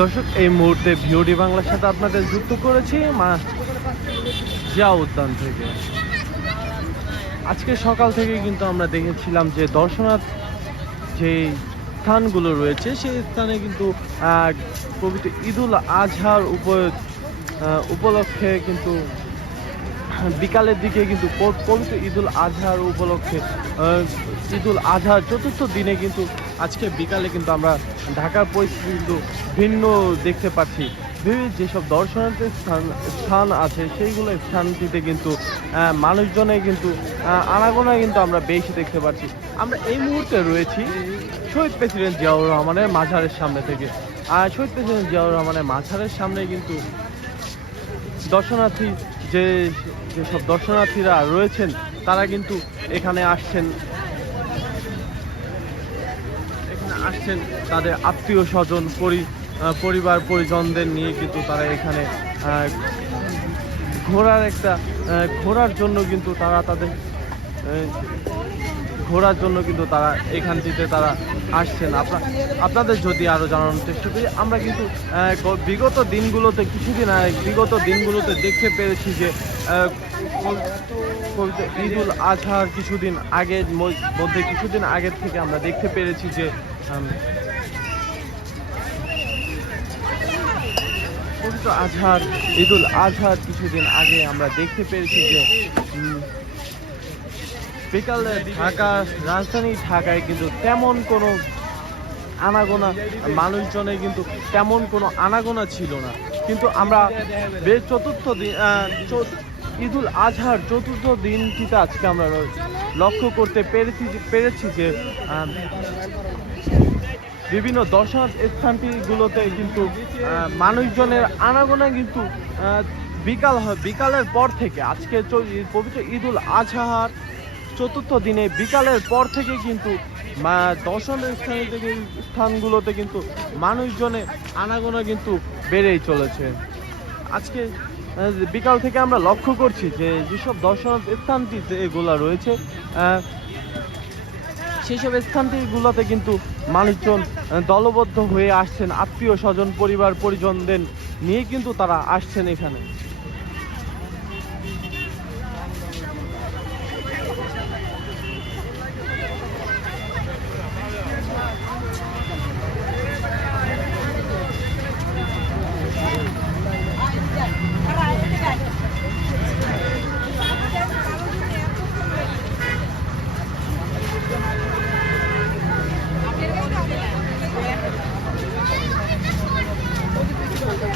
দর্শক, এই মুহূর্তে ভিওডি বাংলার সাথে আপনাদের যুক্ত করেছি মা যা উদ্যান থেকে। আজকে সকাল থেকে কিন্তু আমরা দেখেছিলাম যে দর্শনার্থ যে স্থানগুলো রয়েছে, সেই স্থানে কিন্তু পবিত্র ঈদুল আজহার উপ উপলক্ষে কিন্তু বিকালের দিকে কিন্তু পবিত্র ঈদুল আজহার উপলক্ষে ঈদুল আজহার চতুর্থ দিনে কিন্তু আজকে বিকালে কিন্তু আমরা ঢাকার পরিস্থিতি কিন্তু ভিন্ন দেখতে পাচ্ছি। যেসব দর্শনার্থীর স্থান স্থান আছে সেইগুলো স্থানটিতে কিন্তু মানুষজনে কিন্তু আহ, আনাগোনা কিন্তু আমরা বেশি দেখতে পাচ্ছি। আমরা এই মুহূর্তে রয়েছি শহীদ প্রেসিডেন্ট জিয়াউর রহমানের মাঝারের সামনে থেকে। আর শহীদ প্রেসিডেন্ট জিয়াউর রহমানের মাঝারের সামনে কিন্তু দর্শনার্থী যে যেসব দর্শনার্থীরা রয়েছেন, তারা কিন্তু এখানে আসছেন। এখানে আসছেন তাদের আত্মীয় স্বজন, পরি পরিবার পরিজনদের নিয়ে কিন্তু তারা এখানে ঘোরার একটা ঘোরার জন্য কিন্তু তারা তাদের ঘোরার জন্য কিন্তু তারা এখানটিতে তারা আসছেন। আপনার আপনাদের যদি আরও জানানোর চেষ্টা করি, আমরা কিন্তু বিগত দিনগুলোতে, কিছুদিন আগে বিগত দিনগুলোতে দেখতে পেরেছি যে ঈদুল আজহার কিছুদিন আগের ম- মধ্যে কিছুদিন আগের থেকে আমরা দেখতে পেরেছি যে পবিত্র আজহার, ঈদুল আজহার কিছুদিন আগে আমরা দেখতে পেরেছি যে বিকালে ঢাকা, রাজধানী ঢাকায় কিন্তু তেমন কোনো আনাগোনা মানুষজনের কিন্তু তেমন কোনো আনাগোনা ছিল না। কিন্তু আমরা বেশ চতুর্থ দিন ঈদুল আজহার চতুর্থ দিনটিতে আজকে আমরা লক্ষ্য করতে পেরেছি পেরেছি যে বিভিন্ন দর্শন স্থানটিগুলোতে কিন্তু মানুষজনের আনাগোনা কিন্তু বিকাল হয় বিকালের পর থেকে আজকে পবিত্র ঈদুল আজহার চতুর্থ দিনে বিকালের পর থেকে কিন্তু দর্শনের স্থান থেকে স্থানগুলোতে কিন্তু মানুষজনের আনাগোনা কিন্তু বেড়েই চলেছে। আজকে বিকাল থেকে আমরা লক্ষ্য করছি যে যেসব দর্শন স্থানটি যেগুলো রয়েছে সেসব স্থানটিগুলোতে কিন্তু মানুষজন দলবদ্ধ হয়ে আসছেন। আত্মীয় স্বজন, পরিবার, পরিজনদের নিয়ে কিন্তু তারা আসছেন এখানে।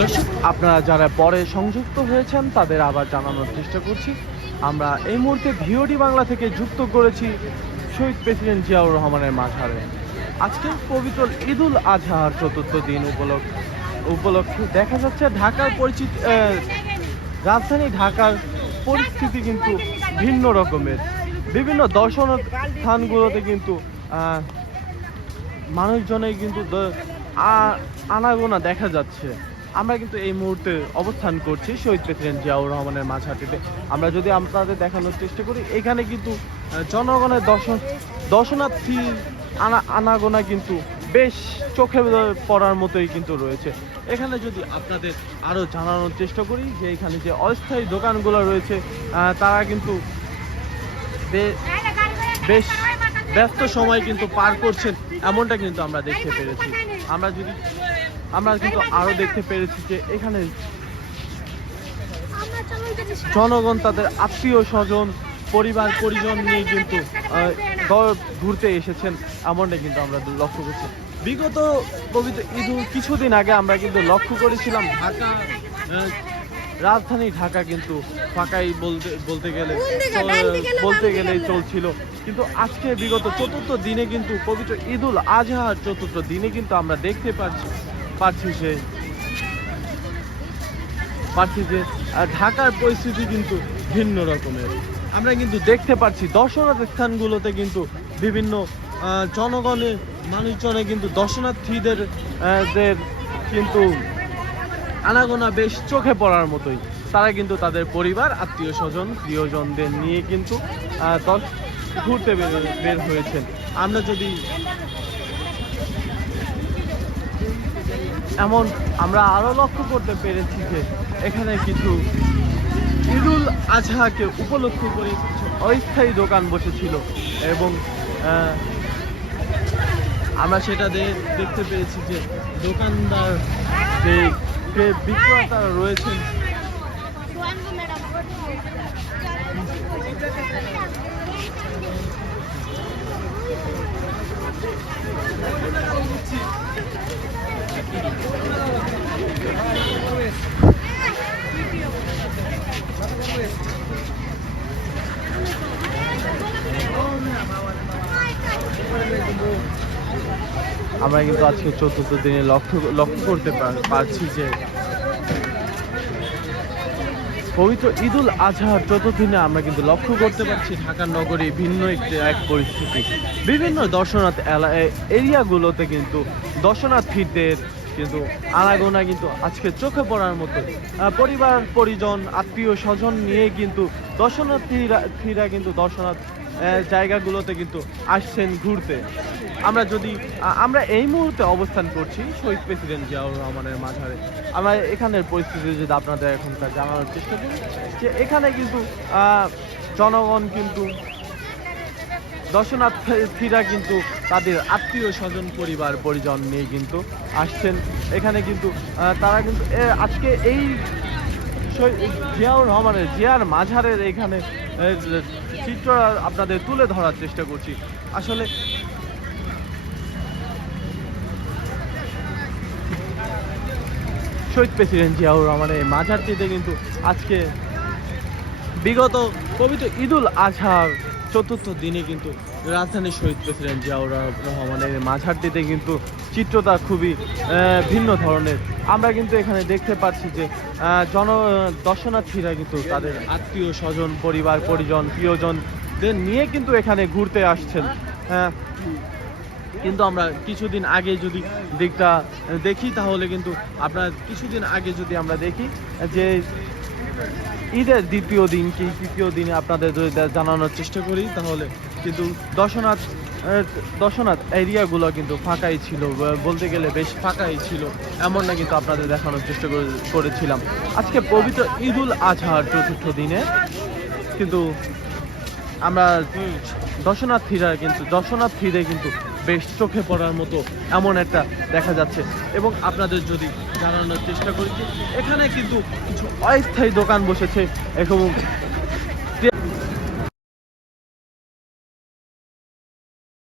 দর্শক, আপনারা যারা পরে সংযুক্ত হয়েছেন, তাদের আবার জানানোর চেষ্টা করছি। আমরা এই মুহূর্তে ভিওডি বাংলা থেকে যুক্ত করেছি শহীদ প্রেসিডেন্ট জিয়াউর রহমানের মাঝারে। আজকে পবিত্র ঈদুল আজহার চতুর্থ দিন উপলক্ষে উপলক্ষে দেখা যাচ্ছে ঢাকার পরিচিত রাজধানী ঢাকার পরিস্থিতি কিন্তু ভিন্ন রকমের। বিভিন্ন দর্শন স্থানগুলোতে কিন্তু মানুষজনের কিন্তু আনাগোনা দেখা যাচ্ছে। আমরা কিন্তু এই মুহূর্তে অবস্থান করছি শহীদ প্রেসিডেন্ট জিয়াউর রহমানের মাঝহাটিতে। আমরা যদি আপনাদের দেখানোর চেষ্টা করি, এখানে কিন্তু জনগণের দর্শন, দর্শনার্থী আনা, আনাগোনা কিন্তু বেশ চোখে পড়ার মতোই কিন্তু রয়েছে। এখানে যদি আপনাদের আরও জানানোর চেষ্টা করি যে এখানে যে অস্থায়ী দোকানগুলো রয়েছে তারা কিন্তু বেশ ব্যস্ত সময় কিন্তু পার করছেন, এমনটা কিন্তু আমরা দেখতে পেরেছি। আমরা যদি আমরা কিন্তু আরও দেখতে পেরেছি যে এখানে জনগণ তাদের আত্মীয় স্বজন পরিবার পরিজন নিয়ে কিন্তু ঘুরতে এসেছেন এমনটা কিন্তু আমরা লক্ষ্য করছি। বিগত পবিত্র ঈদ কিছুদিন আগে আমরা কিন্তু লক্ষ্য করেছিলাম ঢাকা রাজধানী ঢাকা কিন্তু ফাঁকাই বলতে বলতে গেলে বলতে গেলে চলছিল। কিন্তু আজকে বিগত চতুর্থ দিনে কিন্তু পবিত্র ঈদুল আজহার চতুর্থ দিনে কিন্তু আমরা দেখতে পাচ্ছি পাচ্ছি যে পাচ্ছি যে ঢাকার পরিস্থিতি কিন্তু ভিন্ন রকমের। আমরা কিন্তু দেখতে পাচ্ছি দর্শনার্থী স্থানগুলোতে কিন্তু বিভিন্ন জনগণের মানুষজনে কিন্তু দর্শনার্থীদের কিন্তু আনাগোনা বেশ চোখে পড়ার মতোই। তারা কিন্তু তাদের পরিবার, আত্মীয় স্বজন, প্রিয়জনদের নিয়ে কিন্তু ঘুরতে বের হয়েছেন। আমরা যদি এমন আমরা আরও লক্ষ্য করতে পেরেছি যে এখানে কিছু ঈদুল আজহাকে উপলক্ষ করে কিছু অস্থায়ী দোকান বসেছিল এবং আমরা সেটা দেখতে পেয়েছি যে দোকানদার যে যে বিক্রেতা রয়েছেন আমরা কিন্তু আজকে চতুর্থ দিনে লক্ষ্য লক্ষ্য করতে পারছি যে পবিত্র ঈদুল আজহার চতুর্থ দিনে আমরা কিন্তু লক্ষ্য করতে পারছি ঢাকার নগরী ভিন্ন একটি, এক পরিস্থিতি। বিভিন্ন দর্শনার্থী এরিয়াগুলোতে কিন্তু দর্শনার্থীদের কিন্তু আনাগোনা কিন্তু আজকে চোখে পড়ার মতো পরিবার, পরিজন, আত্মীয় স্বজন নিয়ে কিন্তু দর্শনার্থীরা থীরা কিন্তু দর্শনার্থী জায়গাগুলোতে কিন্তু আসছেন ঘুরতে। আমরা যদি আমরা এই মুহূর্তে অবস্থান করছি শহীদ প্রেসিডেন্ট জিয়াউর রহমানের মাঝারে। আমরা এখানের পরিস্থিতি যদি আপনাদের এখনকার জানানোর চেষ্টা করি, যে এখানে কিন্তু জনগণ কিন্তু দর্শনার্থীরা কিন্তু তাদের আত্মীয় স্বজন, পরিবার, পরিজন নিয়ে কিন্তু আসছেন। এখানে কিন্তু তারা কিন্তু আজকে এই জিয়াউর রহমানের, জিয়ার মাঝারের এখানে চিত্র আপনাদের তুলে ধরার চেষ্টা করছি। আসলে শহীদ প্রেসিডেন্ট জিয়াউর রহমানের মাঝারটিতে কিন্তু আজকে বিগত পবিত্র ঈদুল আজহার চতুর্থ দিনে কিন্তু রাজধানীর শহীদ প্রেসিডেন্ট জিয়াউর রহমানের মাঝারটিতে কিন্তু চিত্রটা খুবই ভিন্ন ধরনের। আমরা কিন্তু এখানে দেখতে পাচ্ছি যে জন, দর্শনার্থীরা কিন্তু তাদের আত্মীয় স্বজন, পরিবার, পরিজন, প্রিয়জনদের নিয়ে কিন্তু এখানে ঘুরতে আসছেন। হ্যাঁ কিন্তু আমরা কিছুদিন আগে যদি দিকটা দেখি, তাহলে কিন্তু আপনার কিছুদিন আগে যদি আমরা দেখি যে ঈদের দ্বিতীয় দিন কি তৃতীয় দিনে আপনাদের যদি জানানোর চেষ্টা করি তাহলে কিন্তু দর্শনাথ আহ, দর্শনাথ এরিয়াগুলো কিন্তু ফাঁকাই ছিল বলতে গেলে বেশ ফাঁকাই ছিল এমন না কিন্তু আপনাদের দেখানোর চেষ্টা করে- করেছিলাম। আজকে পবিত্র ঈদুল আজহার চতুর্থ দিনে কিন্তু আমরা দর্শনার্থীরা কিন্তু দর্শনার্থীদের কিন্তু বেশ চোখে পড়ার মতো এমন একটা দেখা যাচ্ছে। এবং আপনাদের যদি জানানোর চেষ্টা করি, এখানে কিন্তু কিছু অস্থায়ী দোকান বসেছে। এবং